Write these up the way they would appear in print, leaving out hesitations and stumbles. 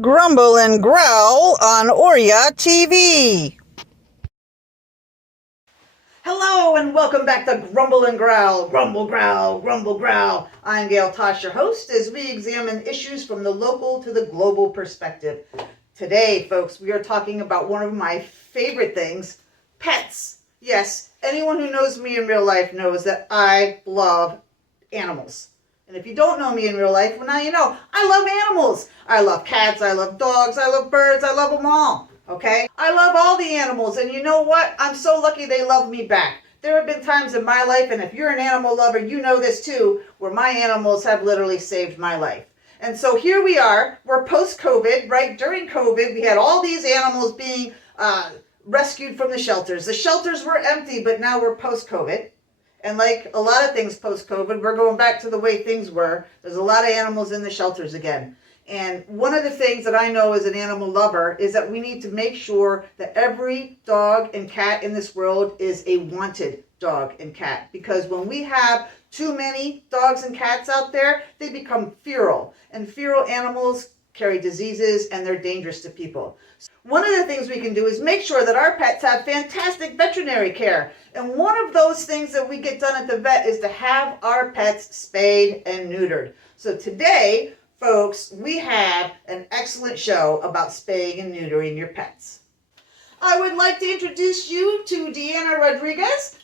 Grumble and Growl on Oria TV. Hello and welcome back to Grumble and Growl. Grumble, growl, grumble, growl. I'm Gail Tosh, your host, as we examine issues from the local to the global perspective. Today, folks, we are talking about one of my favorite things, pets. Yes, anyone who knows me in real life knows that I love animals. And if you don't know me in real life, well, now you know. I love animals. I love cats, I love dogs, I love birds, I love them all. Okay? I love all the animals, and you know what? I'm so lucky they love me back. There have been times in my life, and if you're an animal lover, you know this too, where my animals have literally saved my life. And so here we are, we're post-COVID, right? During COVID, we had all these animals being rescued from the shelters. The shelters were empty, but now we're post-COVID. And like a lot of things post-COVID, we're going back to the way things were. There's a lot of animals in the shelters again. And one of the things that I know as an animal lover is that we need to make sure that every dog and cat in this world is a wanted dog and cat. Because when we have too many dogs and cats out there, they become feral. And feral animals carry diseases and they're dangerous to people. One of the things we can do is make sure that our pets have fantastic veterinary care. And one of those things that we get done at the vet is to have our pets spayed and neutered. So today, folks, we have an excellent show about spaying and neutering your pets. I would like to introduce you to Deanna Rodriguez.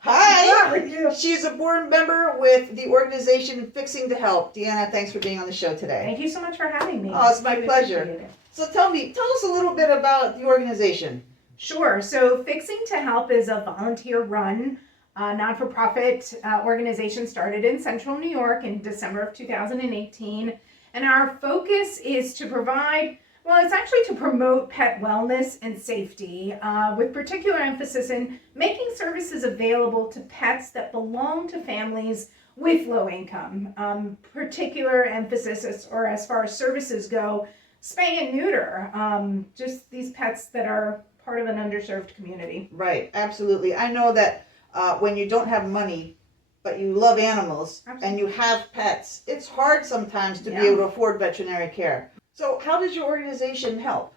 Hi. She's a board member with the organization Fixing to Help. Deanna, thanks for being on the show today. Thank you so much for having me. Oh, it's my pleasure. So tell us a little bit about the organization. Sure. So Fixing to Help is a volunteer-run, not-for-profit organization started in Central New York in December of 2018. And our focus is to provide, it's actually to promote pet wellness and safety, with particular emphasis in making services available to pets that belong to families with low income. Particular emphasis as far as services go, spay and neuter, just these pets that are part of an underserved community. Right, absolutely. I know that when you don't have money, but you love animals, absolutely, and you have pets, it's hard sometimes to be able to afford veterinary care. So how does your organization help?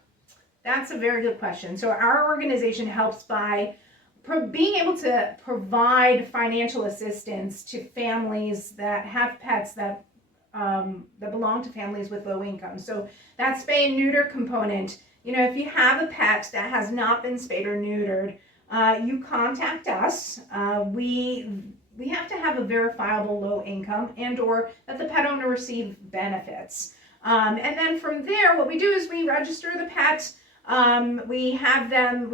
That's a very good question. So our organization helps by being able to provide financial assistance to families that have pets that belong to families with low income. So that spay and neuter component, if you have a pet that has not been spayed or neutered, you contact us. We have to have a verifiable low income and or that the pet owner receive benefits. And then from there, what we do is we register the pet. We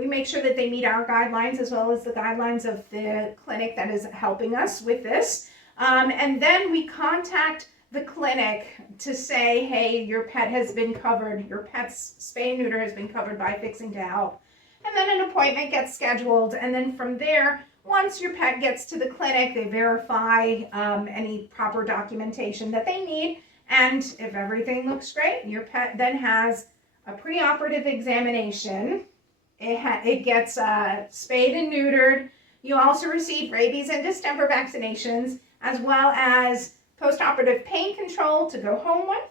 make sure that they meet our guidelines as well as the guidelines of the clinic that is helping us with this. And then we contact the clinic to say, hey, your pet has been covered, your pet's spay and neuter has been covered by Fixing to Help. And then an appointment gets scheduled. And then from there, once your pet gets to the clinic, they verify any proper documentation that they need. And if everything looks great, your pet then has a preoperative examination. It gets spayed and neutered. You also receive rabies and distemper vaccinations, as well as postoperative pain control to go home with,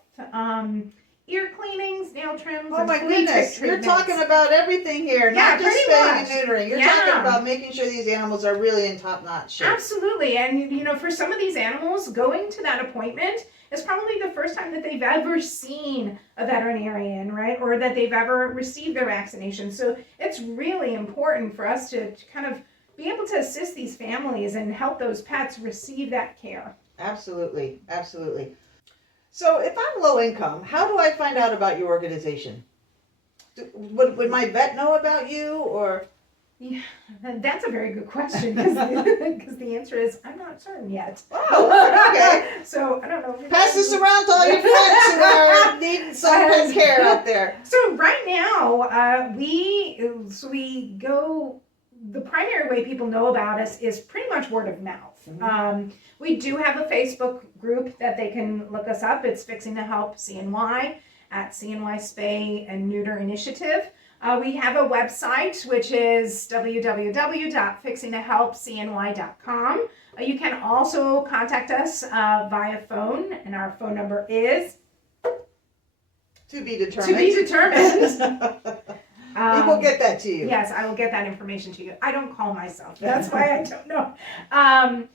ear cleanings, nail trims. Oh my goodness, you're talking about everything here, not just spaying and neutering. You're talking about making sure these animals are really in top-notch shape. Absolutely, and for some of these animals, going to that appointment is probably the first time that they've ever seen a veterinarian, right? Or that they've ever received their vaccination. So it's really important for us to kind of be able to assist these families and help those pets receive that care. Absolutely, absolutely. So if I'm low income, how do I find out about your organization? Would my vet know about you, or? Yeah, that's a very good question because the answer is I'm not certain yet. Oh, okay. So I don't know. Pass this around to all your friends who are needing some pet care out there. So right now, the primary way people know about us is pretty much word of mouth. Mm-hmm. We do have a Facebook group that they can look us up. It's Fixing to Help CNY at CNY Spay and Neuter Initiative. We have a website, which is www.fixingtohelpcny.com. You can also contact us via phone, and our phone number is To be determined. To be determined. We will get that to you. Yes, I will get that information to you. I don't call myself. That's why I don't know.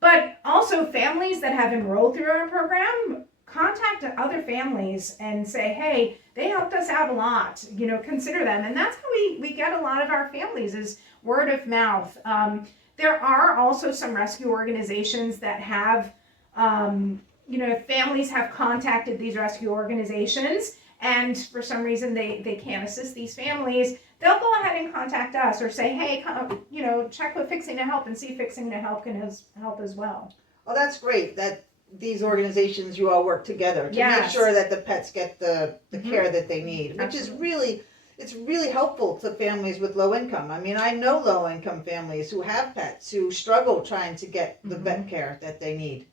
But also families that have enrolled through our program, contact other families and say, hey, they helped us out a lot. You know, consider them. And that's how we get a lot of our families is word of mouth. There are also some rescue organizations that have, you know, if families have contacted these rescue organizations and for some reason they can't assist these families, they'll go ahead and contact us or say, hey, come, you know, check with Fixing to Help and see if Fixing to Help can help as well. Oh, that's great that these organizations, you all work together to make sure that the pets get the care that they need, which is really, it's really helpful to families with low income. I mean, I know low income families who have pets who struggle trying to get the vet care that they need.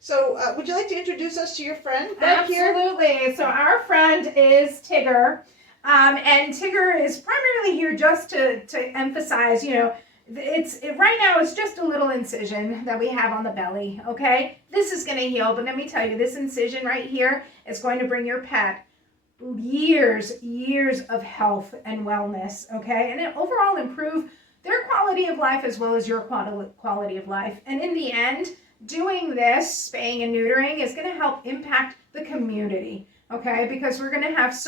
So would you like to introduce us to your friend back here? Absolutely. So our friend is Tigger. And Tigger is primarily here just to emphasize, you know, right now it's just a little incision that we have on the belly, okay? This is going to heal, but let me tell you, this incision right here is going to bring your pet years of health and wellness, okay? And it overall improve their quality of life as well as your quality of life. And in the end, doing this, spaying and neutering, is going to help impact the community, okay? Because we're going to have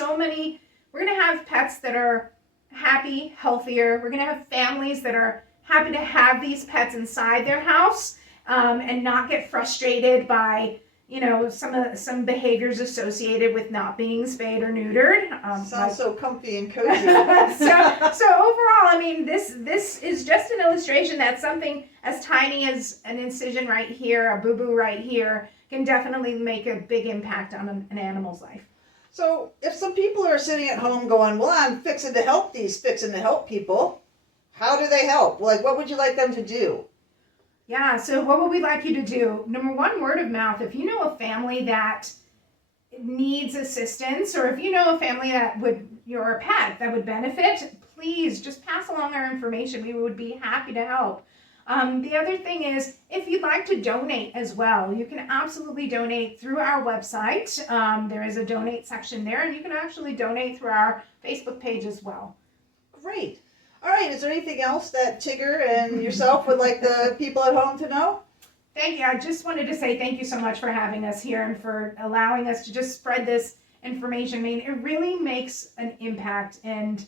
we're going to have pets that are happy, healthier. We're going to have families that are happy to have these pets inside their house and not get frustrated by, you know, some behaviors associated with not being spayed or neutered. Sounds so comfy and cozy. so overall, I mean, this is just an illustration that something as tiny as an incision right here, a boo-boo right here, can definitely make a big impact on an animal's life. So if some people are sitting at home going, well, I'm fixing to help people, how do they help? Like, what would you like them to do? Yeah, so what would we like you to do? Number one, word of mouth. If you know a family that needs assistance, or if you know a family or a pet that would benefit, please just pass along our information. We would be happy to help. The other thing is, if you'd like to donate as well, you can absolutely donate through our website. There is a donate section there, and you can actually donate through our Facebook page as well. Great. All right, is there anything else that Tigger and yourself would like the people at home to know? Thank you. I just wanted to say thank you so much for having us here and for allowing us to just spread this information. I mean, it really makes an impact. And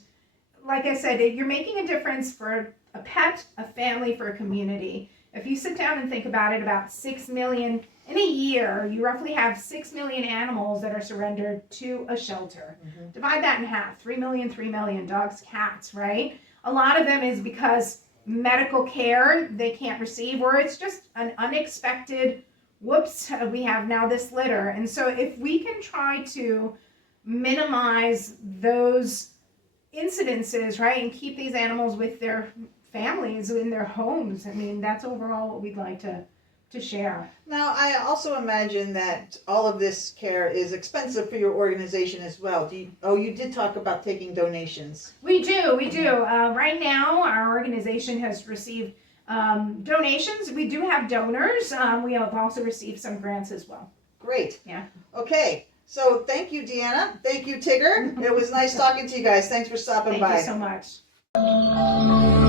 like I said, you're making a difference for a pet, a family, for a community. If you sit down and think about it, about 6 million in a year, you roughly have 6 million animals that are surrendered to a shelter. Mm-hmm. Divide that in half, 3 million dogs, cats, right? A lot of them is because medical care they can't receive, or it's just an unexpected, whoops, we have now this litter. And so if we can try to minimize those incidences, right, and keep these animals with their families in their homes, I mean, that's overall what we'd like to share. Now, I also imagine that all of this care is expensive for your organization as well. You did talk about taking donations. We do. Right now, our organization has received donations. We do have donors. We have also received some grants as well. Great. Yeah. Okay. So thank you, Deanna. Thank you, Tigger. It was nice talking to you guys. Thanks for stopping by. Thank you so much.